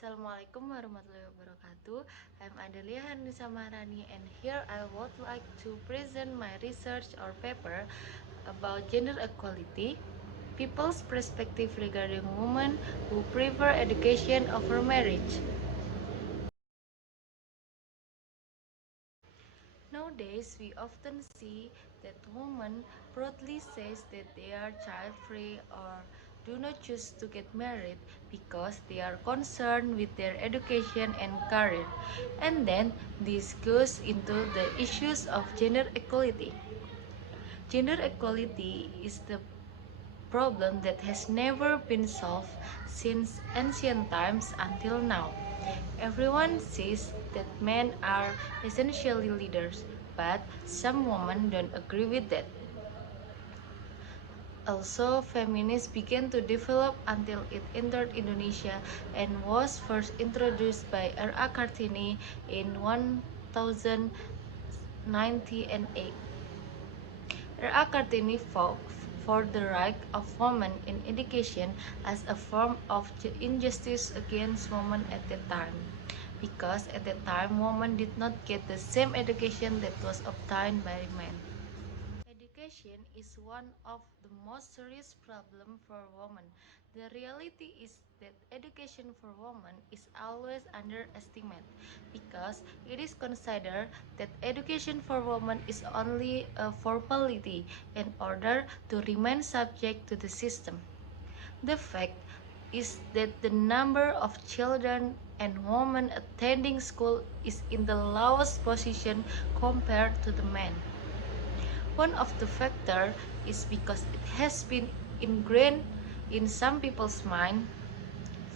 Assalamualaikum warahmatullahi wabarakatuh. I'm Adelia Hanisa Maharani and here I would like to present my research or paper about gender equality, people's perspective regarding women who prefer education over marriage. Nowadays, we often see that women proudly says that they are child-free or do not choose to get married because they are concerned with their education and career. And then this goes into the issues of gender equality. Gender equality is the problem that has never been solved since ancient times until now. Everyone says that men are essentially leaders, but some women don't agree with that. Also, feminism began to develop until it entered Indonesia and was first introduced by R.A. Kartini in 1098. R.A. Kartini fought for the right of women in education as a form of injustice against women at that time, because at that time women did not get the same education that was obtained by men. Education is one of the most serious problems for women. The reality is that education for women is always underestimated because it is considered that education for women is only a formality in order to remain subject to the system. The fact is that the number of children and women attending school is in the lowest position compared to the men. One of the factors is because it has been ingrained in some people's mind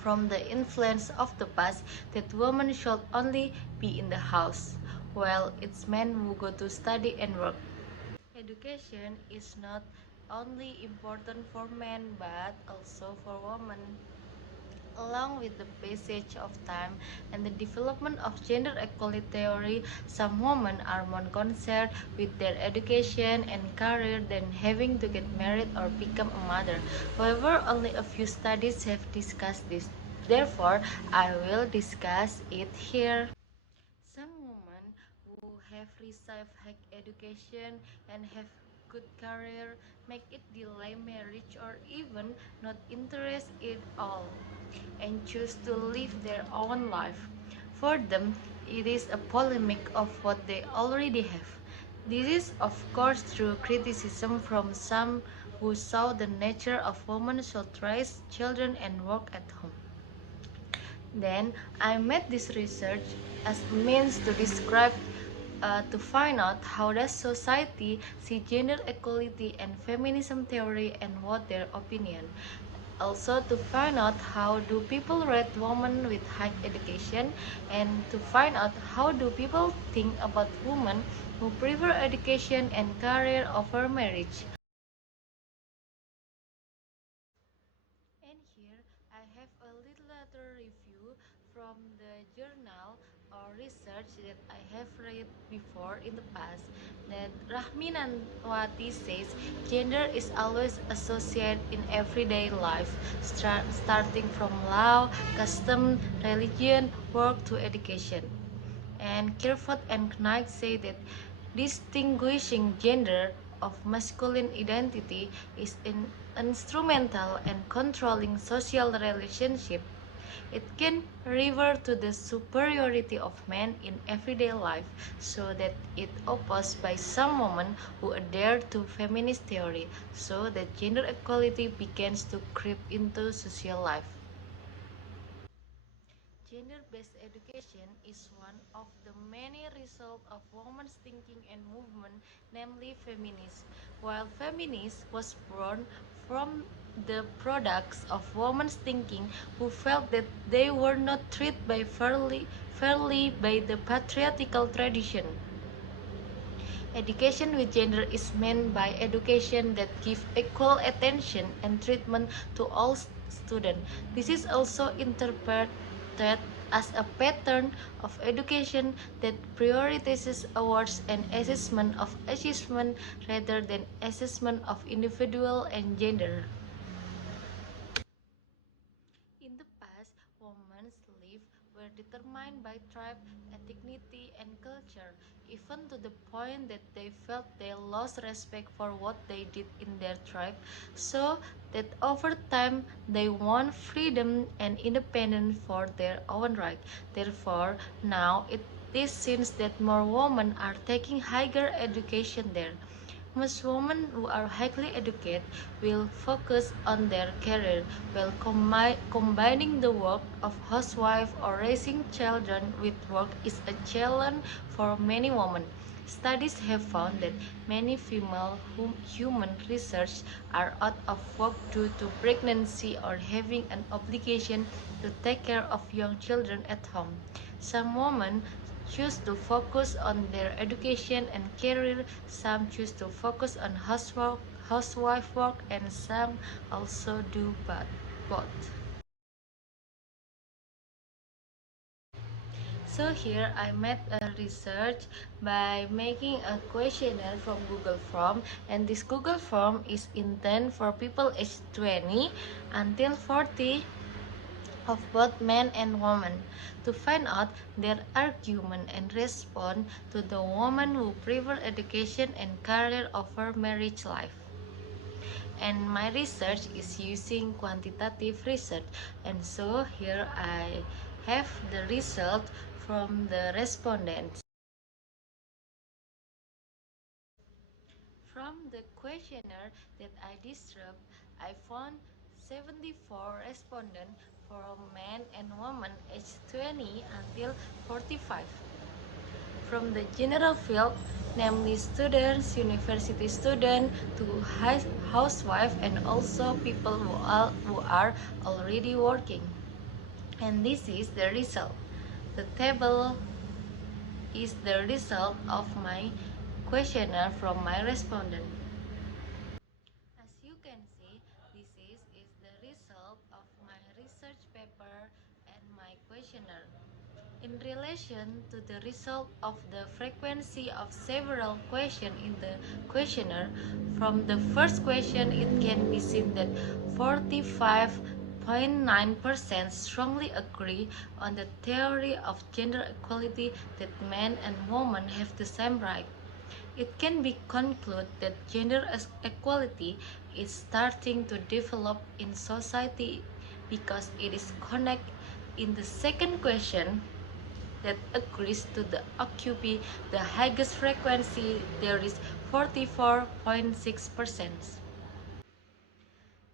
from the influence of the past that women should only be in the house, while it's men who go to study and work. Education is not only important for men but also for women. Along with the passage of time and the development of gender equality theory, some women are more concerned with their education and career than having to get married or become a mother. However, only a few studies have discussed this. Therefore, I will discuss it here. Some women who have received high education and have good career make it delay marriage or even not interest in all and choose to live their own life. For them, it is a polemic of what they already have. This is, of course, through criticism from some who saw the nature of women should raise children and work at home. Then I made this research as a means to to find out how does society see gender equality and feminism theory and what their opinion. Also to find out how do people rate women with high education and to find out how do people think about women who prefer education and career over marriage. And here I have a literature review from the journal or research that I have read before in the past that Rahminanwati says gender is always associated in everyday life, starting from law, custom, religion, work to education. And Kirford and Knight say that distinguishing gender of masculine identity is instrumental in controlling social relationship. It can refer to the superiority of men in everyday life, so that it opposed by some women who adhere to feminist theory, so that gender equality begins to creep into social life. Gender-based education is one of the many results of women's thinking and movement, namely feminism. While feminism was born from the products of women's thinking who felt that they were not treated fairly by the patriarchal tradition. Education with gender is meant by education that gives equal attention and treatment to all students. This is also interpreted as a pattern of education that prioritizes awards and assessment of achievement rather than assessment of individual and gender. In the past, women women's lives were determined by tribe, ethnicity, and culture, even to the point that they felt they lost respect for what they did in their tribe, so that over time they want freedom and independence for their own right. Therefore, now it is seems that more women are taking higher education there. Most women who are highly educated will focus on their career while combining the work of housewife or raising children with work is a challenge for many women. Studies have found that many female human research are out of work due to pregnancy or having an obligation to take care of young children at home. Some women choose to focus on their education and career, some choose to focus on housewife work, and some also do both. So here I made a research by making a questionnaire from Google Form, and this Google Form is intended for people aged 20 until 40 of both men and women to find out their argument and respond to the women who prefer education and career over marriage life. And my research is using quantitative research, and so here I have the result from the respondents. From the questionnaire that I distributed, I found 74 respondents from men and women aged 20 until 45. From the general field, namely students, university students, to housewife, and also people who are already working. And this is the result. The table is the result of my questionnaire from my respondent. As you can see, this is the result of my research paper and my questionnaire. In relation to the result of the frequency of several questions in the questionnaire, from the first question it can be seen that 45.9% strongly agree on the theory of gender equality that men and women have the same right. It can be concluded that gender equality is starting to develop in society because it is connected in the second question that agrees to the occupy the highest frequency. There is 44.6%.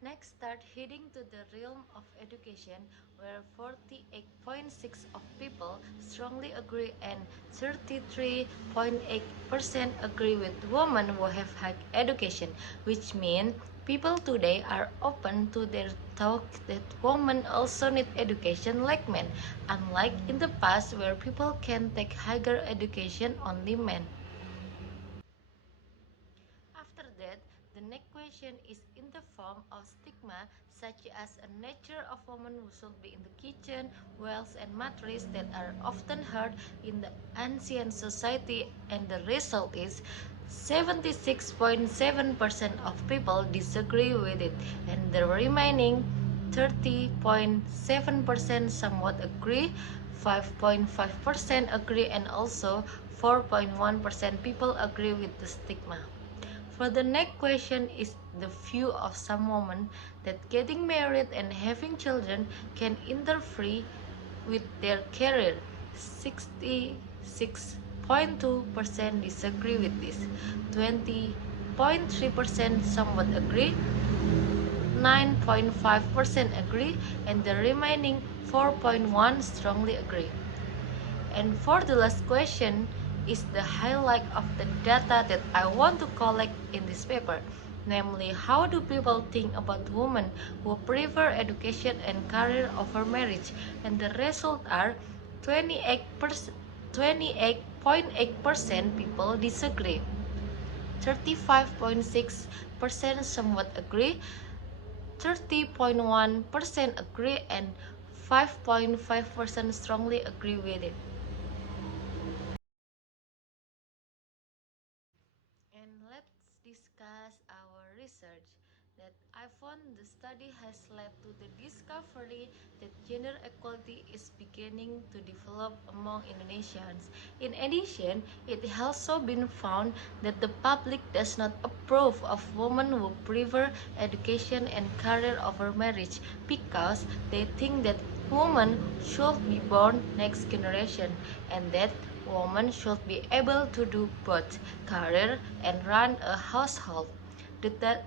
Next, start heading to the realm of education, where 48.6% of people strongly agree and 33.8% agree with women who have high education, which means people today are open to their thought that women also need education like men, unlike in the past where people can take higher education only men. After that, the next question is in the form of stigma, such as a nature of woman who should be in the kitchen, wells, and mattress that are often heard in the ancient society, and the result is 76.7% of people disagree with it, and the remaining 30.7% somewhat agree, 5.5% agree, and also 4.1% people agree with the stigma. For the next question is the view of some women that getting married and having children can interfere with their career. 66.2% disagree with this. 20.3% somewhat agree. 9.5% agree, and the remaining 4.1 strongly agree. And for the last question is the highlight of the data that I want to collect in this paper. Namely, how do people think about women who prefer education and career over marriage? And the results are 28.8% people disagree, 35.6% somewhat agree, 30.1% agree, and 5.5% strongly agree with it. And let's discuss our research that I found the study has led to the discovery that gender equality is beginning to develop among Indonesians. In addition, it has also been found that the public does not approve of women who prefer education and career over marriage because they think that women should be born next generation and that women should be able to do both career and run a household. The,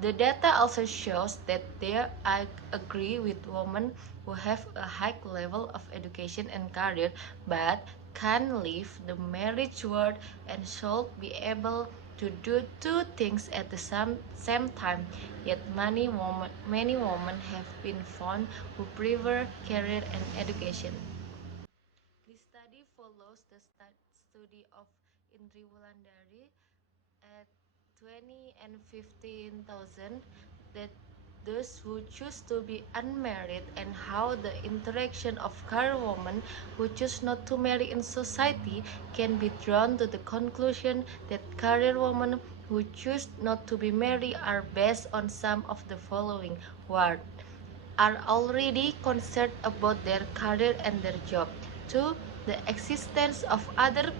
the data also shows that they agree with women who have a high level of education and career but can leave the marriage world and should be able to do two things at the same time. Yet many women have been found who prefer career and education. This study follows the study of Indri Wulandari at 20 and 15,000 that those who choose to be unmarried and how the interaction of career women who choose not to marry in society can be drawn to the conclusion that career women who choose not to be married are based on some of the following words are already concerned about their career and their job. 2. The existence of other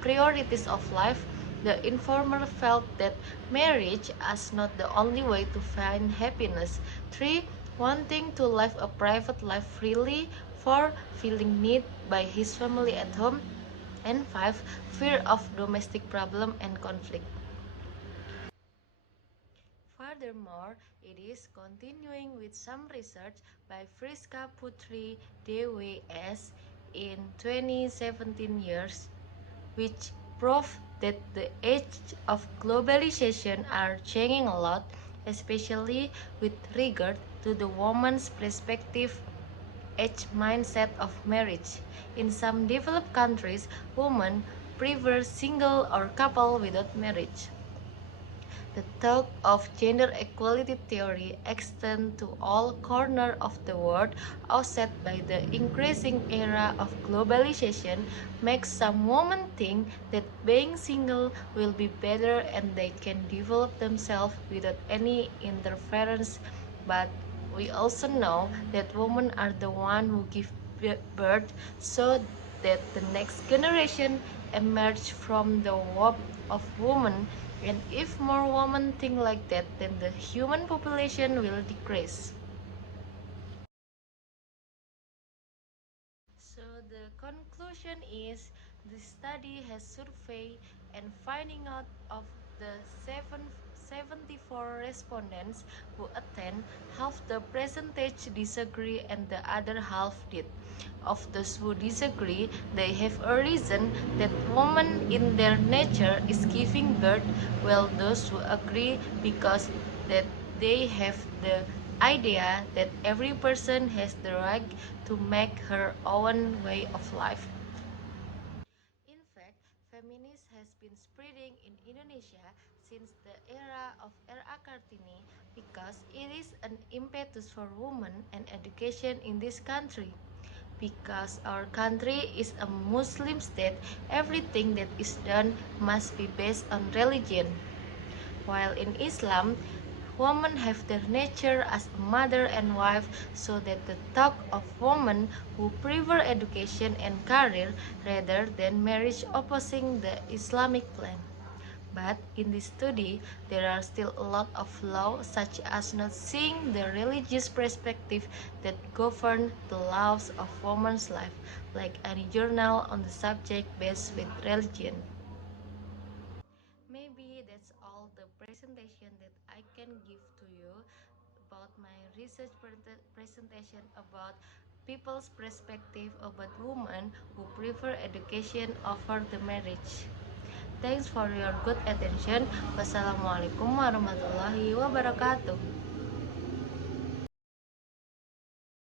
priorities of life. The informer felt that marriage is not the only way to find happiness. 3. Wanting to live a private life freely. 4. Feeling need by his family at home. And 5. Fear of domestic problem and conflict. Furthermore, it is continuing with some research by Friska Putri DWS in 2017 years, which prove that the age of globalization are changing a lot, especially with regard to the woman's perspective age mindset of marriage. In some developed countries, women prefer single or couple without marriage. The talk of gender equality theory extends to all corners of the world, offset by the increasing era of globalization, makes some women think that being single will be better and they can develop themselves without any interference. But we also know that women are the ones who give birth, so that the next generation emerge from the womb of women, and if more women think like that, then the human population will decrease. So the conclusion is the study has surveyed and finding out of the 74 respondents who attend, half the percentage disagree and the other half did. Of those who disagree, they have a reason that woman in their nature is giving birth, while those who agree because that they have the idea that every person has the right to make her own way of life. In fact, feminism has been spreading in Indonesia since the era of R.A. Kartini because it is an impetus for women and education in this country. Because our country is a Muslim state, everything that is done must be based on religion. While in Islam, women have their nature as a mother and wife, so that the talk of women who prefer education and career rather than marriage opposing the Islamic plan. But in this study, there are still a lot of laws such as not seeing the religious perspective that govern the laws of women's life, like any journal on the subject based with religion. Maybe that's all the presentation that I can give to you about my research presentation about people's perspective about women who prefer education over the marriage. Thanks for your good attention. Wassalamualaikum warahmatullahi wabarakatuh.